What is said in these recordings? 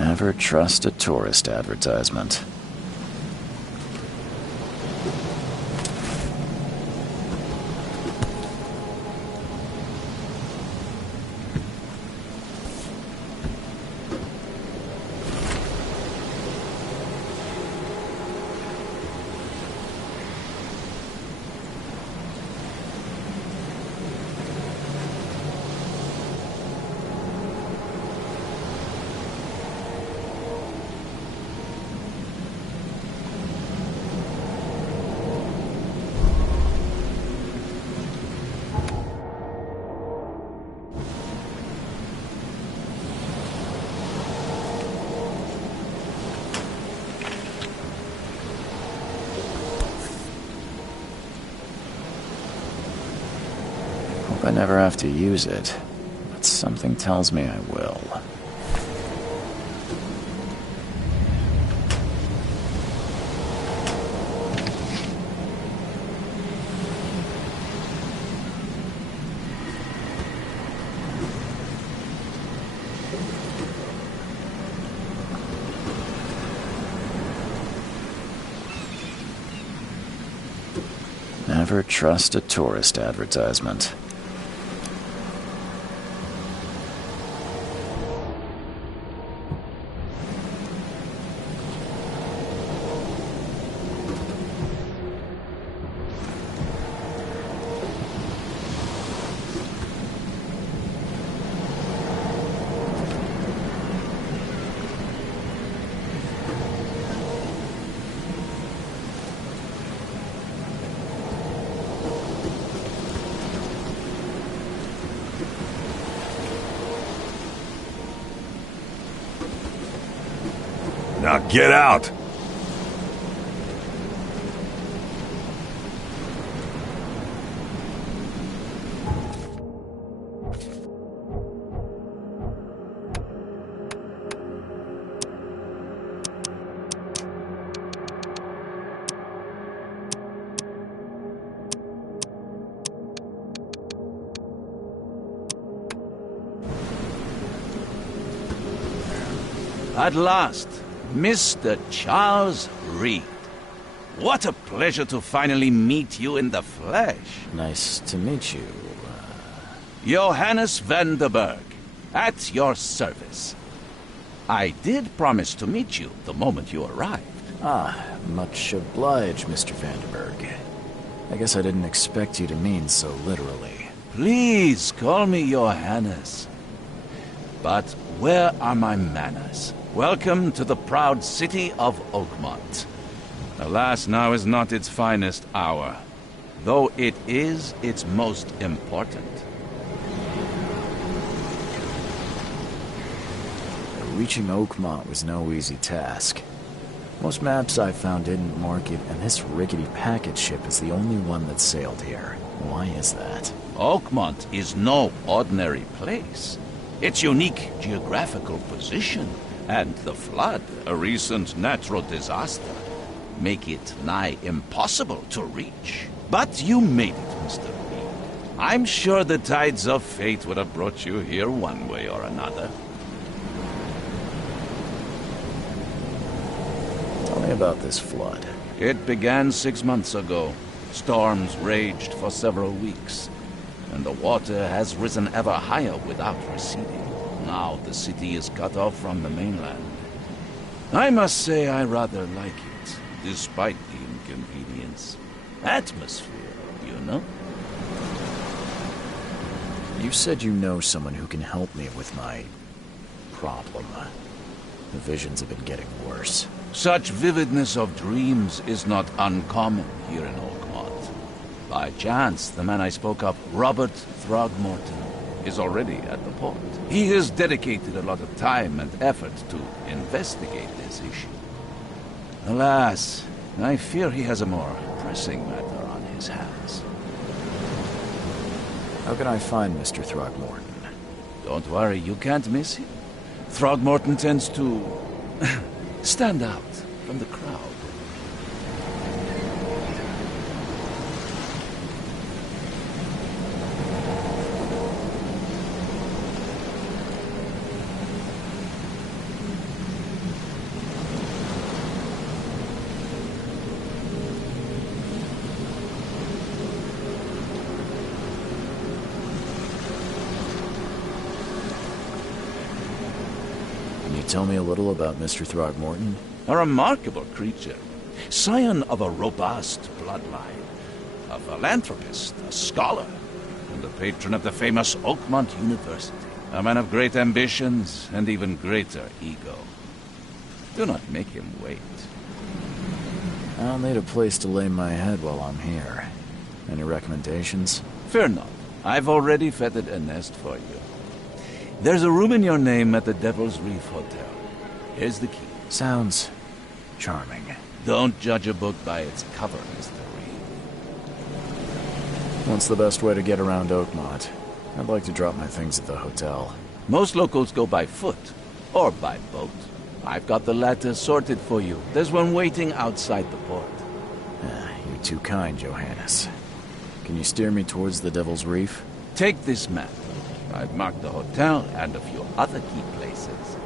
Never trust a tourist advertisement. I never have to use it, but something tells me I will. Never trust a tourist advertisement. Now get out! At last, Mr. Charles Reed. What a pleasure to finally meet you in the flesh. Nice to meet you. Johannes van der Berg, at your service. I did promise to meet you the moment you arrived. Ah, much obliged, Mr. Vanderberg. I guess I didn't expect you to mean so literally. Please call me Johannes. But where are my manners? Welcome to the proud city of Oakmont. Alas, now is not its finest hour, though it is its most important. Reaching Oakmont was no easy task. Most maps I found didn't mark it, and this rickety packet ship is the only one that sailed here. Why is that? Oakmont is no ordinary place. Its unique geographical position and the flood, a recent natural disaster, make it nigh impossible to reach. But you made it, Mr. Reed. I'm sure the tides of fate would have brought you here one way or another. Tell me about this flood. It began 6 months ago. Storms raged for several weeks, and the water has risen ever higher without receding. Now the city is cut off from the mainland. I must say I rather like it, despite the inconvenience. Atmosphere, you know? You said you know someone who can help me with my problem. The visions have been getting worse. Such vividness of dreams is not uncommon here in Oakmont. By chance, the man I spoke of, Robert Throgmorton, is already at the port. He has dedicated a lot of time and effort to investigate this issue. Alas, I fear he has a more pressing matter on his hands. How can I find Mr. Throgmorton? Don't worry, you can't miss him. Throgmorton tends to stand out from the crowd. tell me a little about Mr. Throgmorton? A remarkable creature. Scion of a robust bloodline. A philanthropist, a scholar, and the patron of the famous Oakmont University. A man of great ambitions and even greater ego. Do not make him wait. I'll need a place to lay my head while I'm here. Any recommendations? Fear not. I've already fettered a nest for you. There's a room in your name at the Devil's Reef Hotel. Here's the key. Sounds charming. Don't judge a book by its cover, Mr. Reed. What's the best way to get around Oakmont? I'd like to drop my things at the hotel. Most locals go by foot, or by boat. I've got the latter sorted for you. There's one waiting outside the port. You're too kind, Johannes. Can you steer me towards the Devil's Reef? Take this map. I've marked the hotel and a few other key places.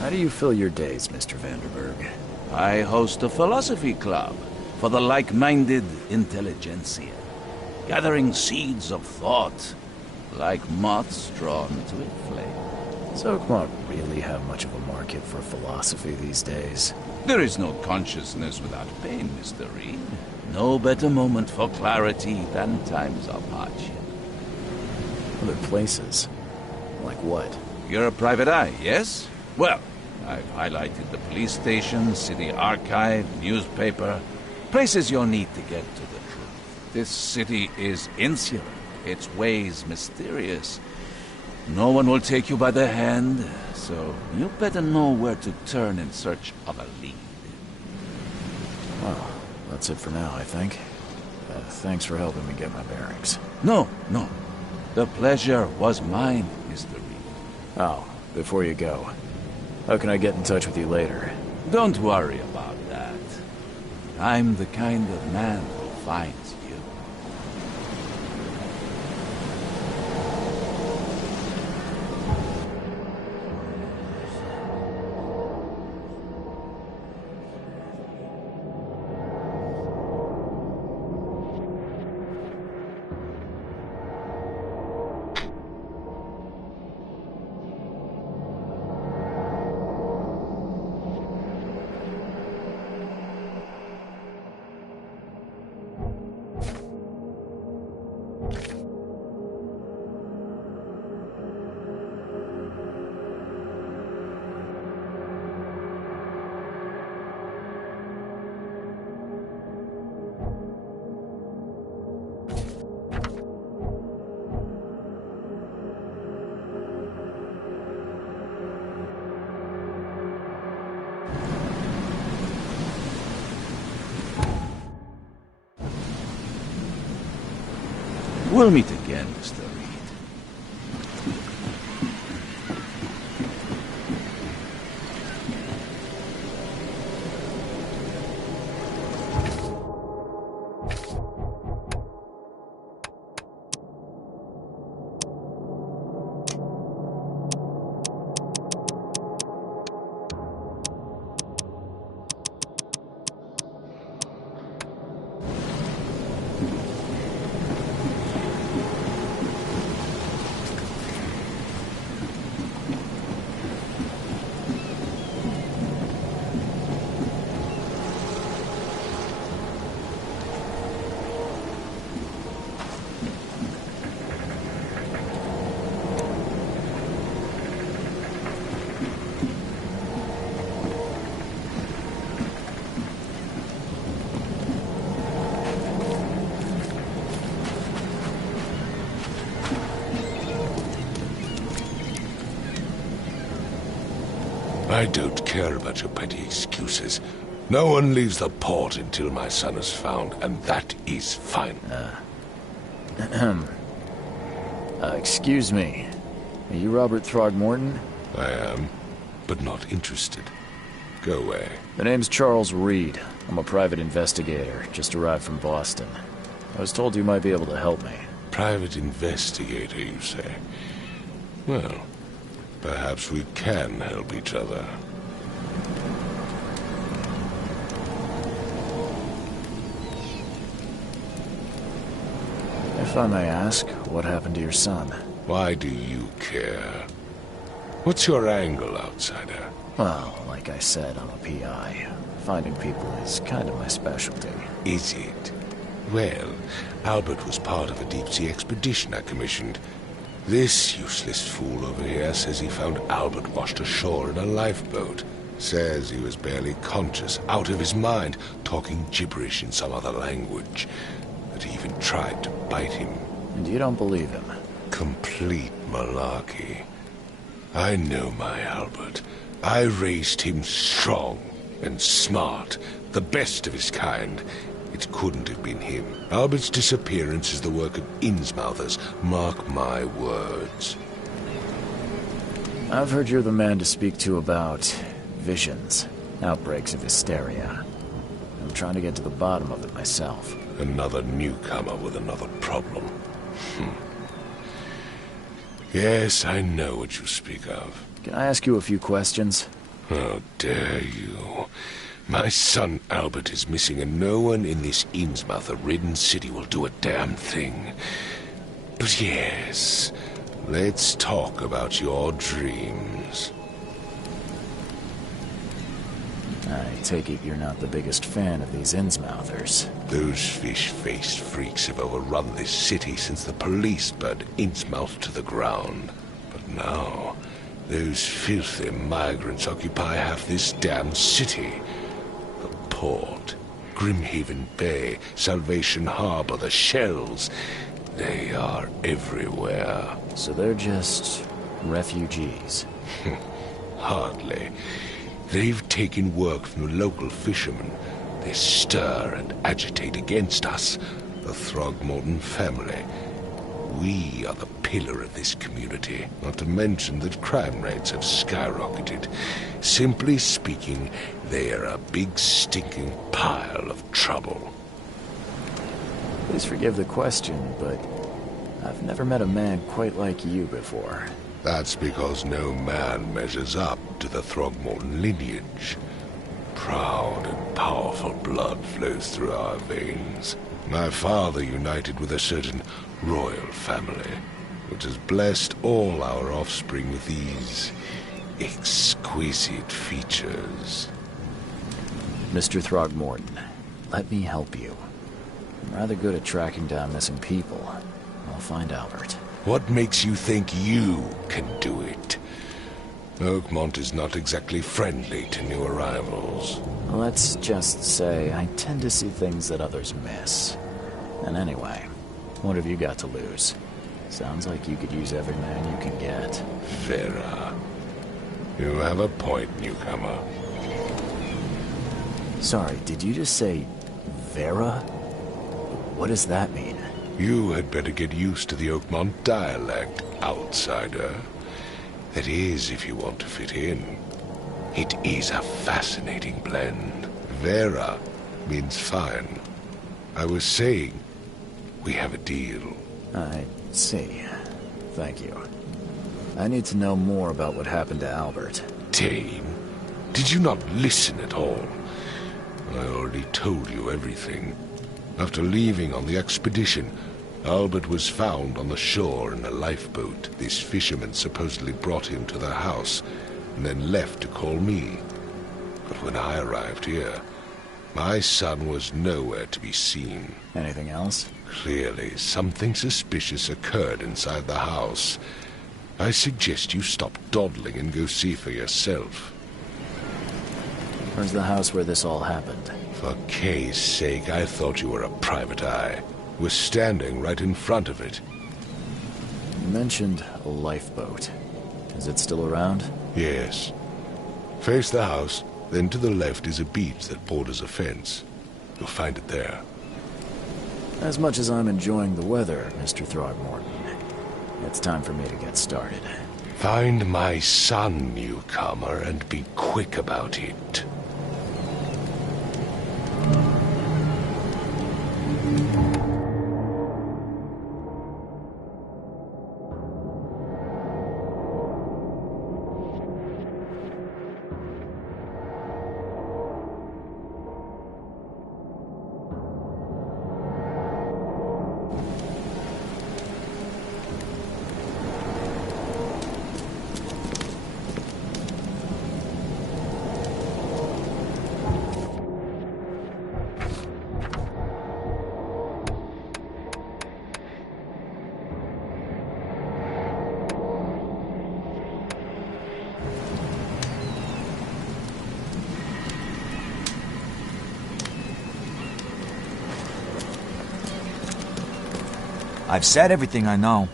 How do you fill your days, Mr. Vanderberg? I host a philosophy club for the like-minded intelligentsia, gathering seeds of thought, like moths drawn to a flame. Does Oakmont really have much of a market for philosophy these days? There is no consciousness without pain, Mr. Reed. No better moment for clarity than times of hardship. Other places? Like what? You're a private eye, yes? Well, I've highlighted the police station, city archive, newspaper, places you'll need to get to the truth. This city is insular, its ways mysterious. No one will take you by the hand, so you better know where to turn in search of a lead. Well, that's it for now, I think. Thanks for helping me get my bearings. No. The pleasure was mine, Mr. Reed. Oh, before you go, how can I get in touch with you later? Don't worry about that. I'm the kind of man who finds you. We'll meet again, Mr. Reed. I don't care about your petty excuses. No one leaves the port until my son is found, and that is fine. Excuse me. Are you Robert Throgmorton? I am, but not interested. Go away. The name's Charles Reed. I'm a private investigator, just arrived from Boston. I was told you might be able to help me. Private investigator, you say? Well, perhaps we can help each other. If I may ask, what happened to your son? Why do you care? What's your angle, outsider? Well, like I said, I'm a PI. Finding people is kind of my specialty. Is it? Well, Albert was part of a deep-sea expedition I commissioned. This useless fool over here says he found Albert washed ashore in a lifeboat. Says he was barely conscious, out of his mind, talking gibberish in some other language. That he even tried to bite him. And you don't believe him? Complete malarkey. I know my Albert. I raised him strong and smart, the best of his kind. It couldn't have been him. Albert's disappearance is the work of Innsmouthers, mark my words. I've heard you're the man to speak to about visions, outbreaks of hysteria. I'm trying to get to the bottom of it myself. Another newcomer with another problem. Yes, I know what you speak of. Can I ask you a few questions? How dare you? My son Albert is missing, and no one in this Innsmouther-ridden city will do a damn thing. But yes, let's talk about your dreams. I take it you're not the biggest fan of these Innsmouthers. Those fish-faced freaks have overrun this city since the police burned Innsmouth to the ground. But now, those filthy migrants occupy half this damn city. The port, Grimhaven Bay, Salvation Harbor, the shells. They are everywhere. So they're just refugees? Hardly. They've taken work from the local fishermen. They stir and agitate against us, the Throgmorton family. We are the pillar of this community, not to mention that crime rates have skyrocketed. Simply speaking, they are a big stinking pile of trouble. Please forgive the question, but I've never met a man quite like you before. That's because no man measures up to the Throgmorton lineage. Proud and powerful blood flows through our veins. My father united with a certain royal family, which has blessed all our offspring with these exquisite features. Mr. Throgmorton, let me help you. I'm rather good at tracking down missing people. I'll find Albert. What makes you think you can do it? Oakmont is not exactly friendly to new arrivals. Let's just say I tend to see things that others miss. And anyway, what have you got to lose? Sounds like you could use every man you can get. Vera. You have a point, newcomer. Sorry, did you just say Vera? What does that mean? You had better get used to the Oakmont dialect, outsider. That is, if you want to fit in. It is a fascinating blend. Vera means fine. I was saying, we have a deal. I see. Thank you. I need to know more about what happened to Albert. Dane, did you not listen at all? I already told you everything. After leaving on the expedition, Albert was found on the shore in a lifeboat. This fisherman supposedly brought him to their house, and then left to call me. But when I arrived here, my son was nowhere to be seen. Anything else? Clearly, something suspicious occurred inside the house. I suggest you stop dawdling and go see for yourself. Where's the house where this all happened? For Kay's sake, I thought you were a private eye. Was standing right in front of it. You mentioned a lifeboat. Is it still around? Yes. Face the house, then to the left is a beach that borders a fence. You'll find it there. As much as I'm enjoying the weather, Mr. Throgmorton, it's time for me to get started. Find my son, newcomer, and be quick about it. I've said everything I know.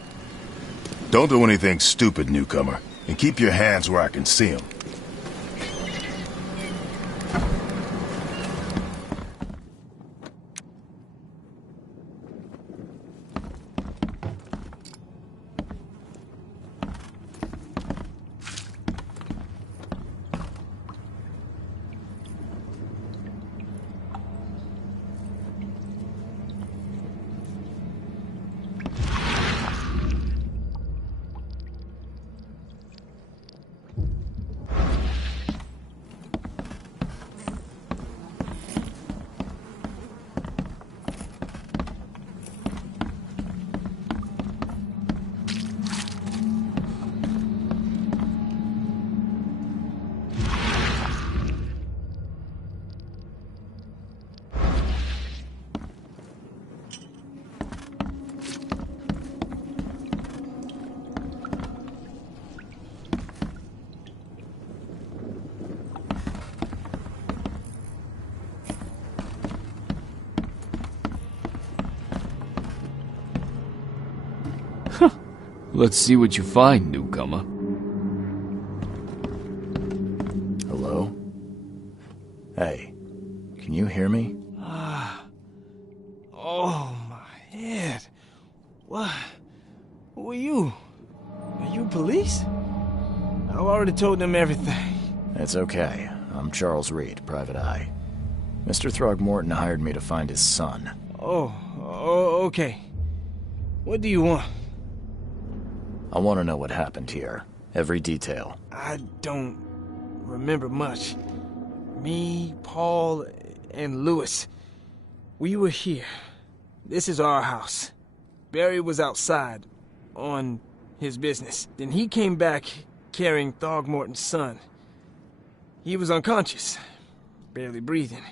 Don't do anything stupid, newcomer. And keep your hands where I can see them. Let's see what you find, newcomer. Hello? Hey, can you hear me? Oh, my head. What? Who are you? Are you police? I've already told them everything. It's okay. I'm Charles Reed, Private Eye. Mr. Throgmorton hired me to find his son. Oh, okay. What do you want? I want to know what happened here. Every detail. I don't remember much. Me, Paul, and Lewis. We were here. This is our house. Barry was outside, on his business. Then he came back carrying Throgmorton's son. He was unconscious, barely breathing.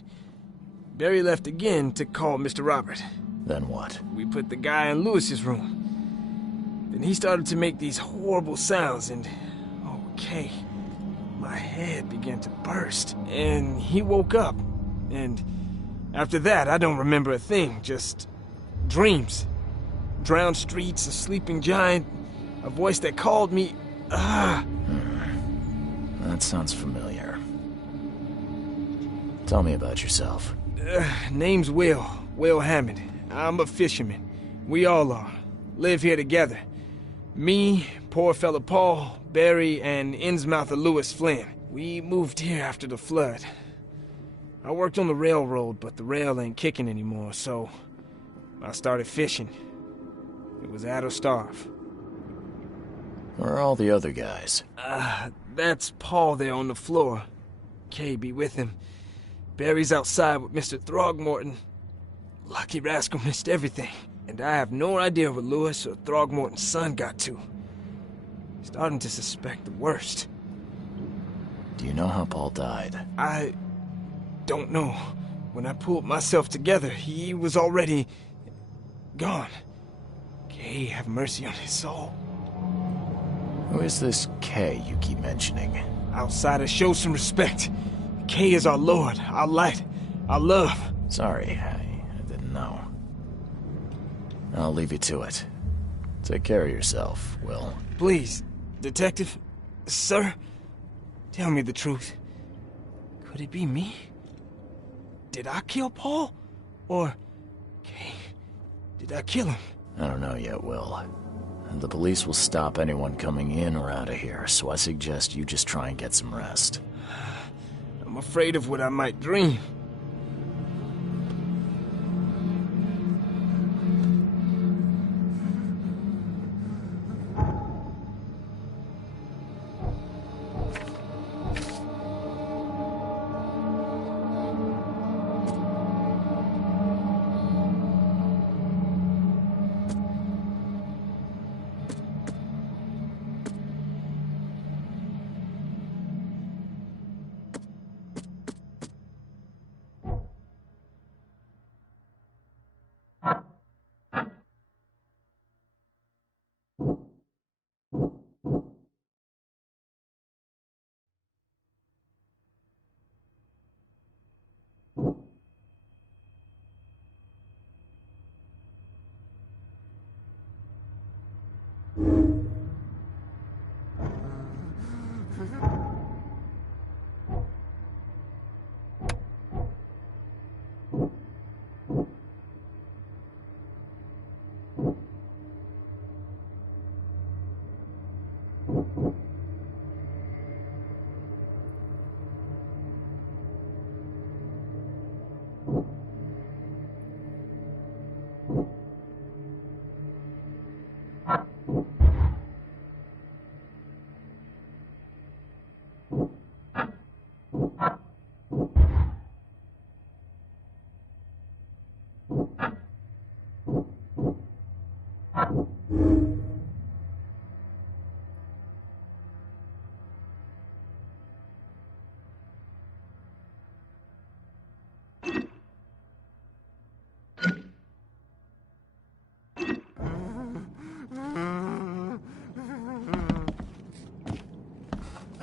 Barry left again to call Mr. Robert. Then what? We put the guy in Lewis's room. Then he started to make these horrible sounds and... okay. My head began to burst. And he woke up. And after that, I don't remember a thing. Just dreams. Drowned streets, a sleeping giant, a voice that called me... That sounds familiar. Tell me about yourself. Name's Will Hammond. I'm a fisherman. We all are. Live here together. Me, poor fella Paul, Barry, and Innsmouther Lewis Flynn. We moved here after the flood. I worked on the railroad, but the rail ain't kicking anymore, so I started fishing. It was add or starve. Where are all the other guys? That's Paul there on the floor. Kay be with him. Barry's outside with Mr. Throgmorton. Lucky rascal missed everything. And I have no idea where Lewis or Throgmorton's son got to. Starting to suspect the worst. Do you know how Paul died? I don't know. When I pulled myself together, he was already gone. Kay have mercy on his soul. Who is this Kay you keep mentioning? Outsiders, show some respect. Kay is our lord, our light, our love. Sorry, I didn't know. I'll leave you to it. Take care of yourself, Will. Please, detective, sir, tell me the truth. Could it be me? Did I kill Paul? Or, Kay, did I kill him? I don't know yet, Will. The police will stop anyone coming in or out of here, so I suggest you just try and get some rest. I'm afraid of what I might dream.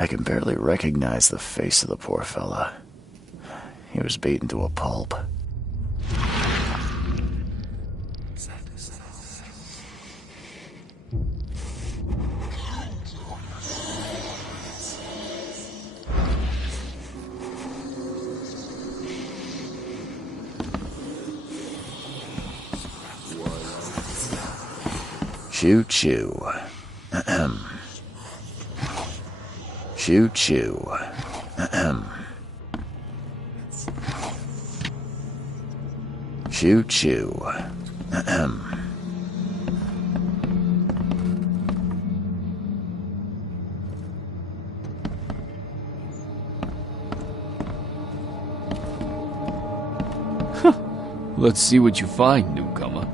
I can barely recognize the face of the poor fella. He was beaten to a pulp. Choo-choo. Ahem. Choo-choo. Ahem. Choo-choo. Ahem. Let's see what you find, newcomer.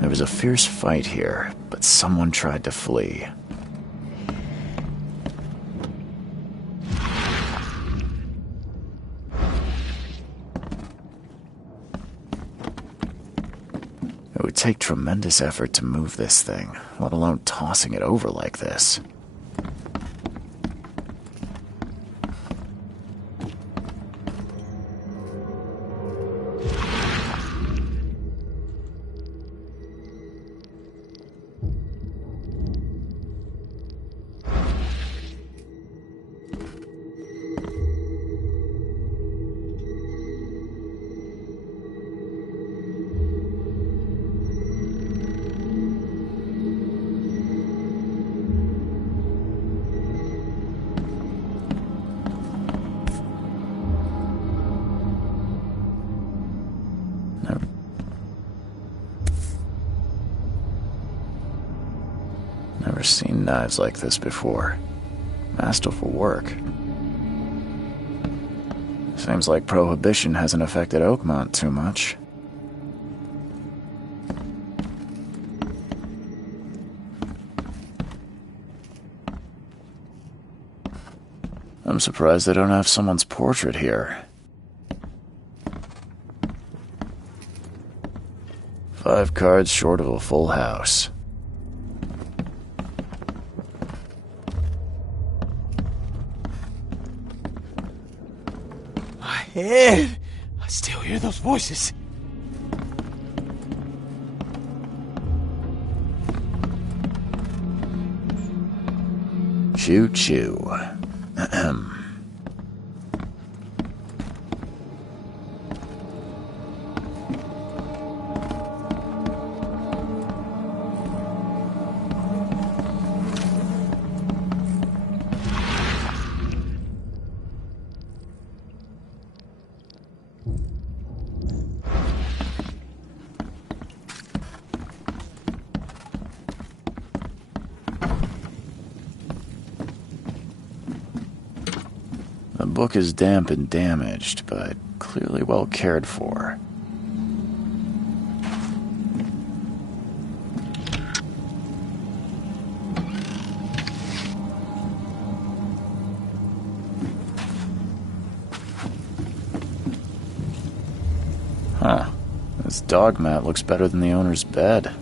There was a fierce fight here, but someone tried to flee. It would take tremendous effort to move this thing, let alone tossing it over like this. Never seen knives like this before. Masterful work. Seems like Prohibition hasn't affected Oakmont too much. I'm surprised they don't have someone's portrait here. 5 cards short of a full house. Head! I still hear those voices. Choo-choo. Ahem. The book is damp and damaged, but clearly well cared for. Huh. This dog mat looks better than the owner's bed.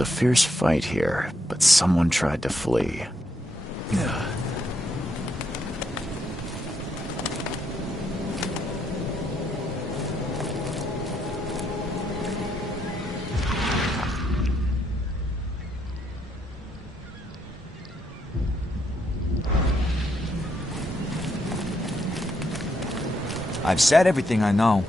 was a fierce fight here, but someone tried to flee. I've said everything I know.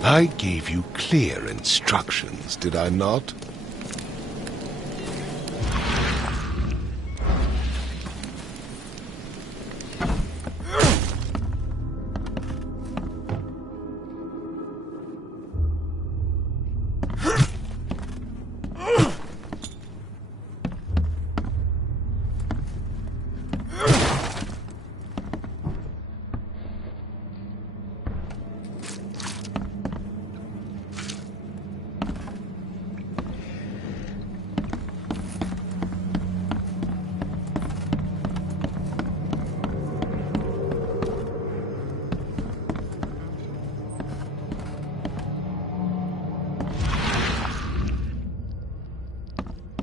I gave you clear instructions, did I not?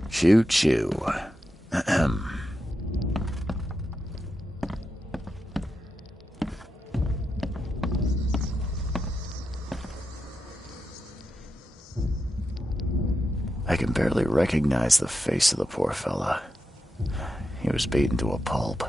Choo choo. Ahem. I can barely recognize the face of the poor fella. He was beaten to a pulp.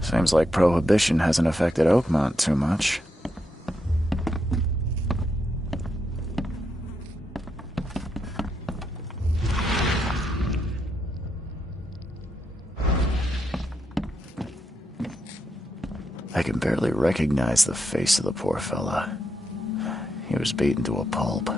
Seems like Prohibition hasn't affected Oakmont too much. I can barely recognize the face of the poor fella. He was beaten to a pulp.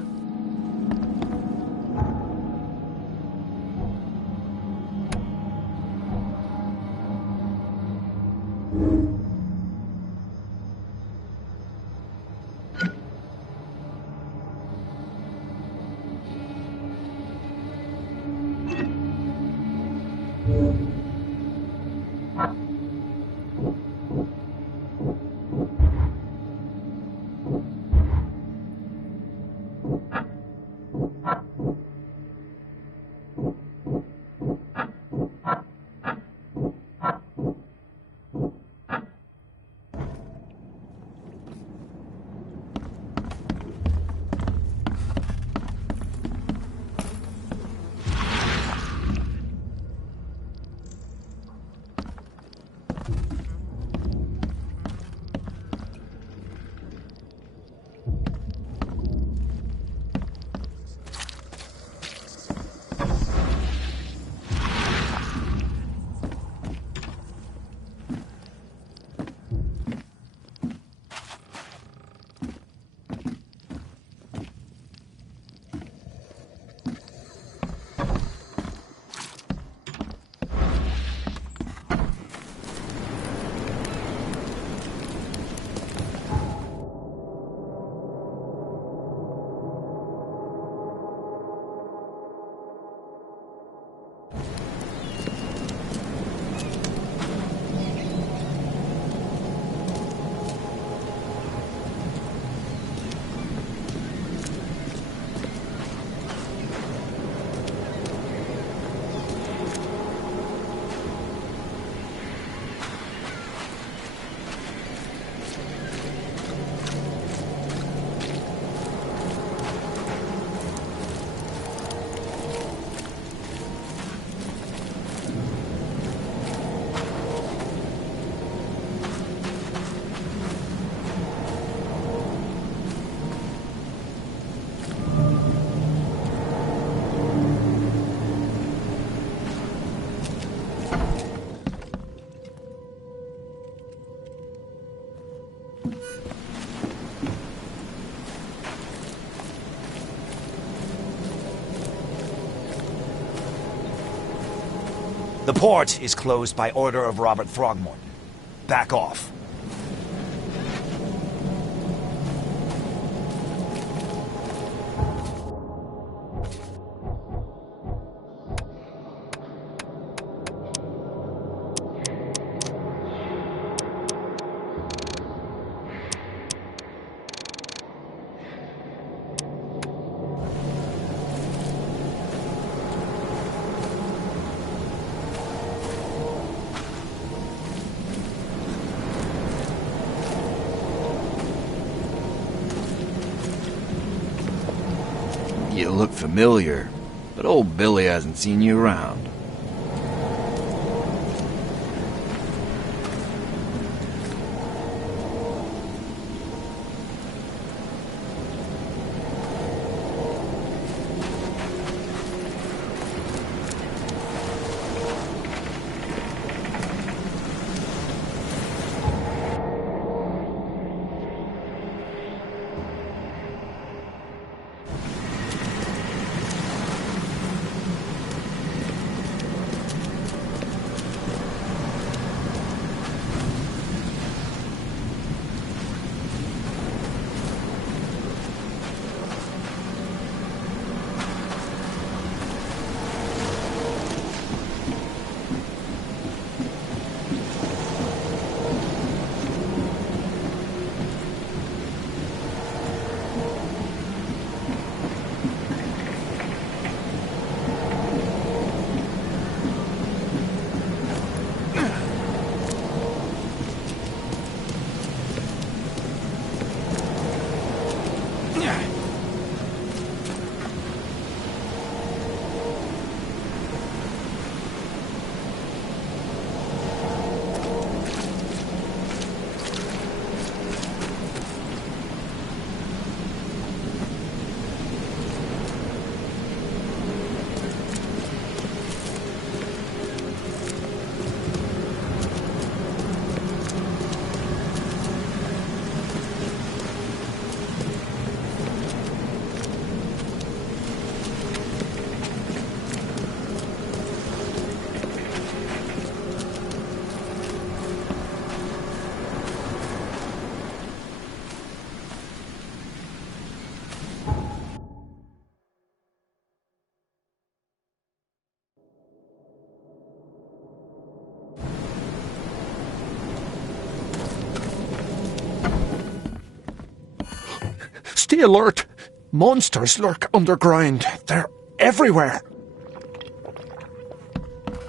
The port is closed by order of Robert Throgmorton. Back off. look familiar, but old Billy hasn't seen you around. Stay alert! Monsters lurk underground. They're everywhere.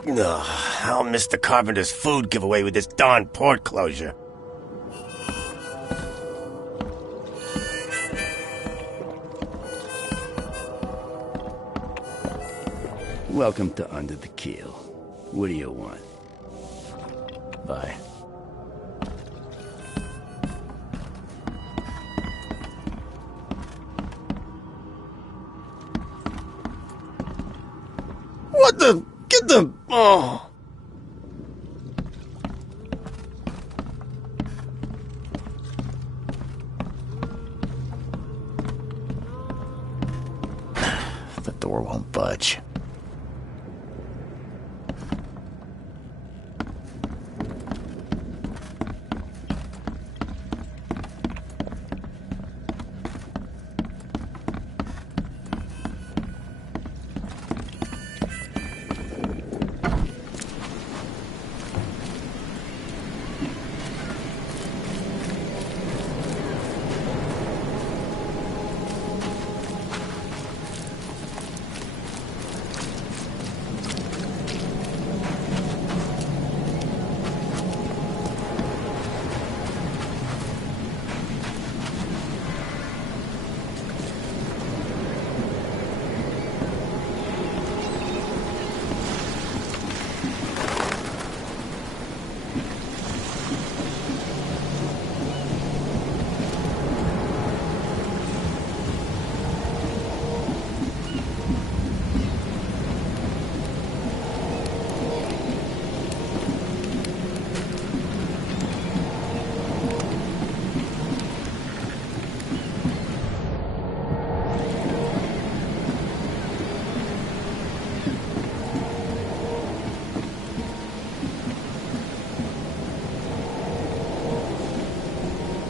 Ugh, I'll miss the carpenter's food giveaway with this darn port closure. Welcome to Under the Keel. What do you want? Bye. What the? Get the... Oh! The door won't budge.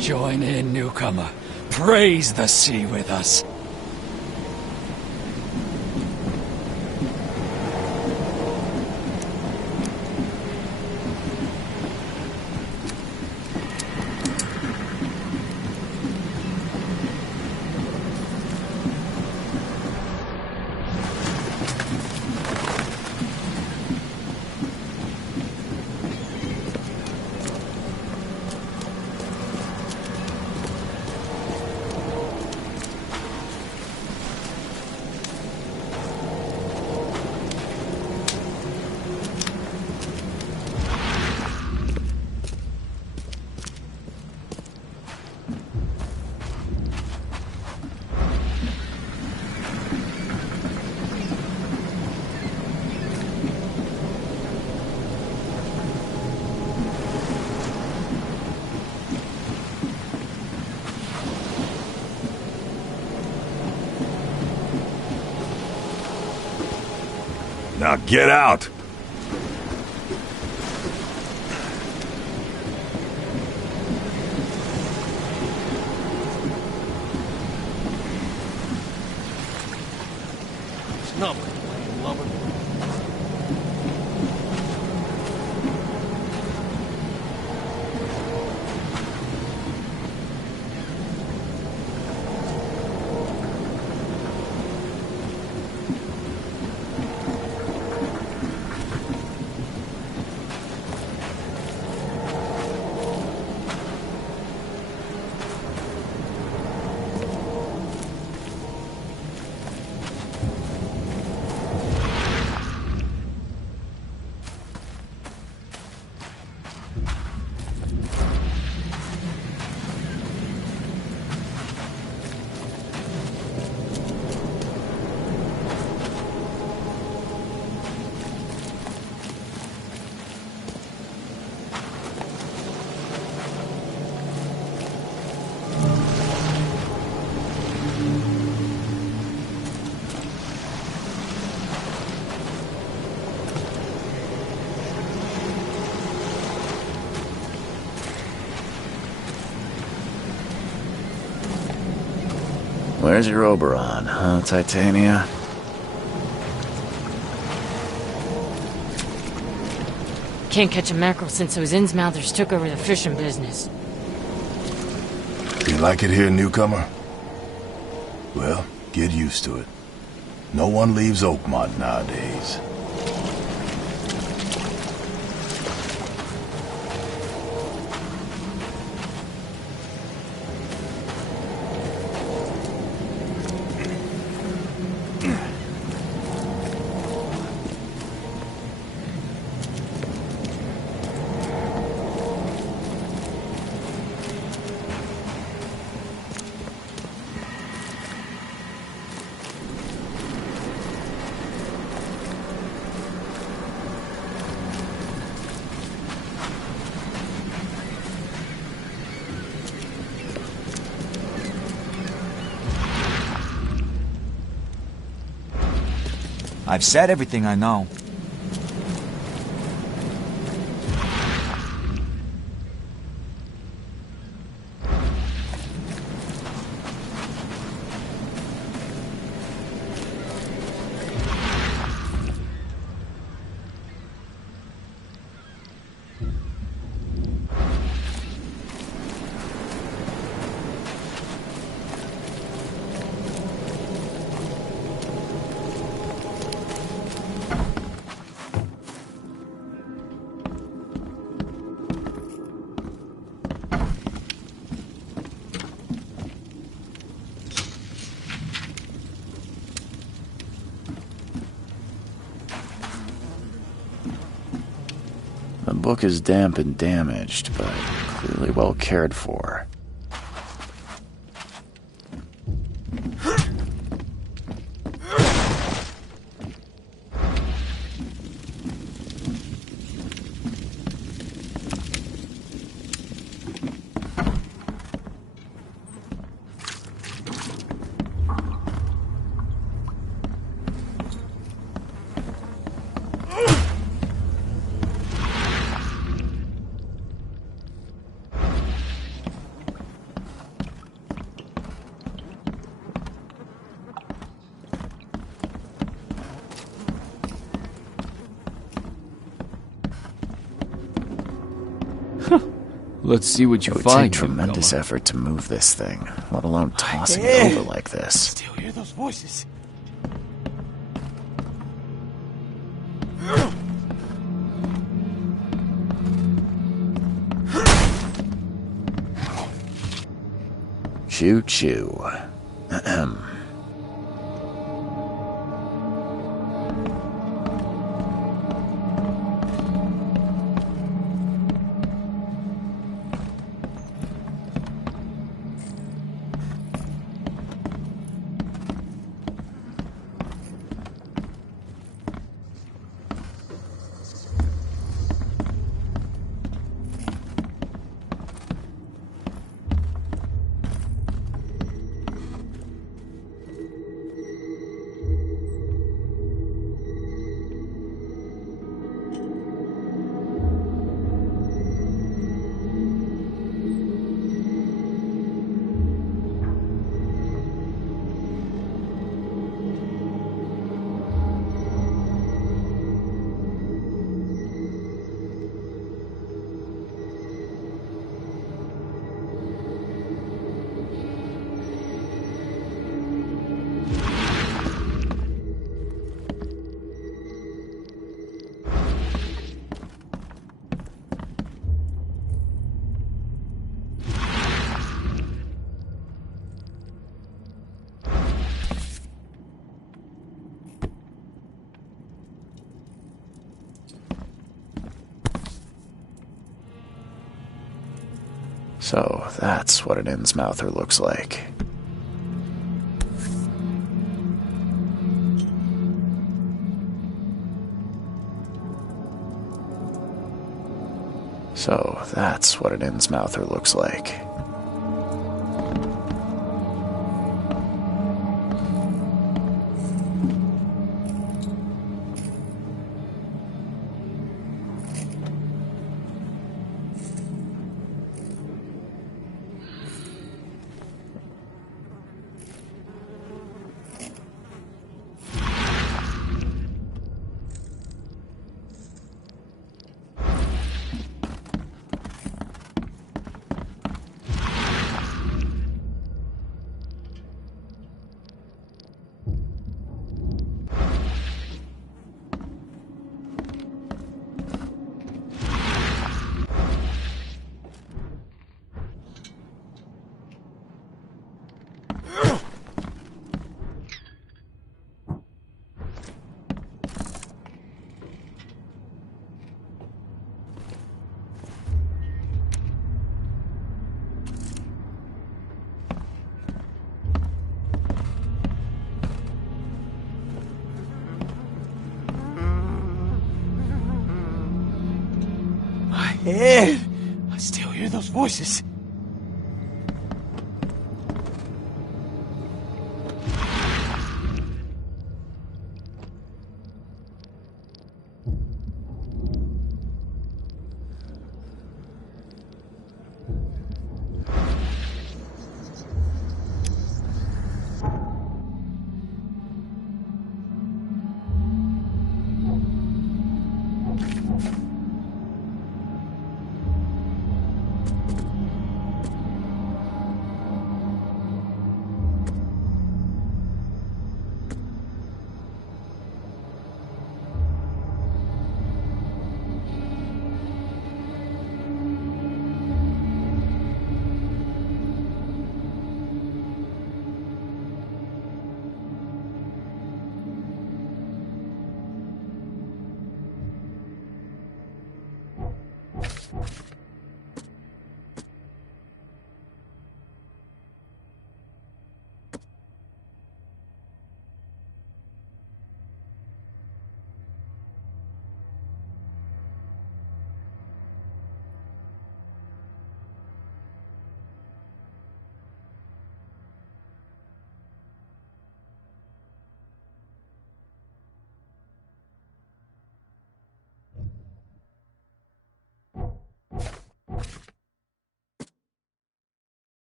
Join in, newcomer. Praise the sea with us. Now get out! It's not like playing lover. Where's your Oberon, huh, Titania? Can't catch a mackerel since those Innsmouthers took over the fishing business. You like it here, newcomer? Well, get used to it. No one leaves Oakmont nowadays. I've said everything I know. The book is damp and damaged, but clearly well cared for. Let's see what you It would find. take tremendous effort to move this thing, let alone tossing Hey! it over like this. Still hear those voices. Choo choo. Ahem. So that's what an Innsmouther looks like. So that's what an Innsmouther looks like. Ed! I still hear those voices.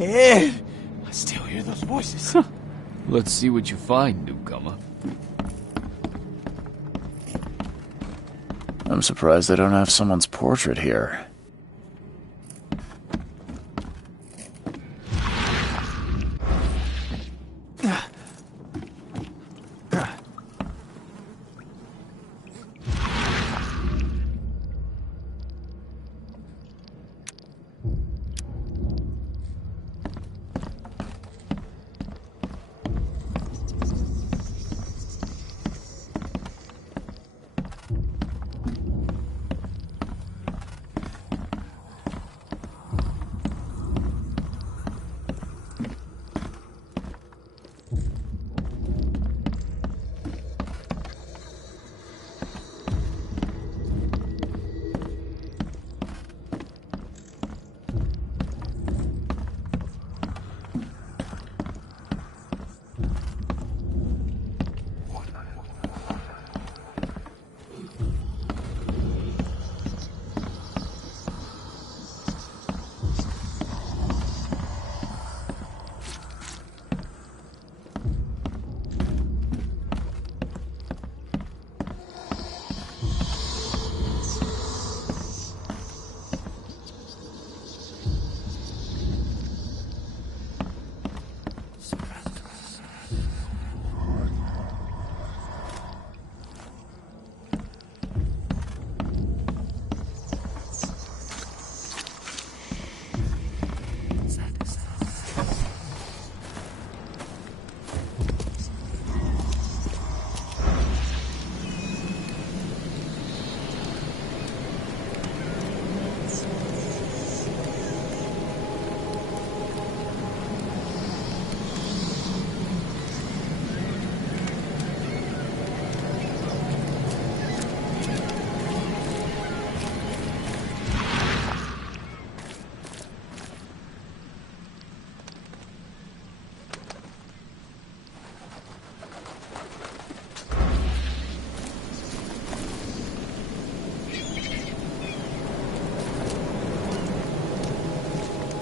Ed! I still hear those voices. Let's see what you find, newcomer. I'm surprised they don't have someone's portrait here.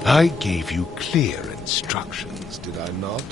I gave you clear instructions, did I not?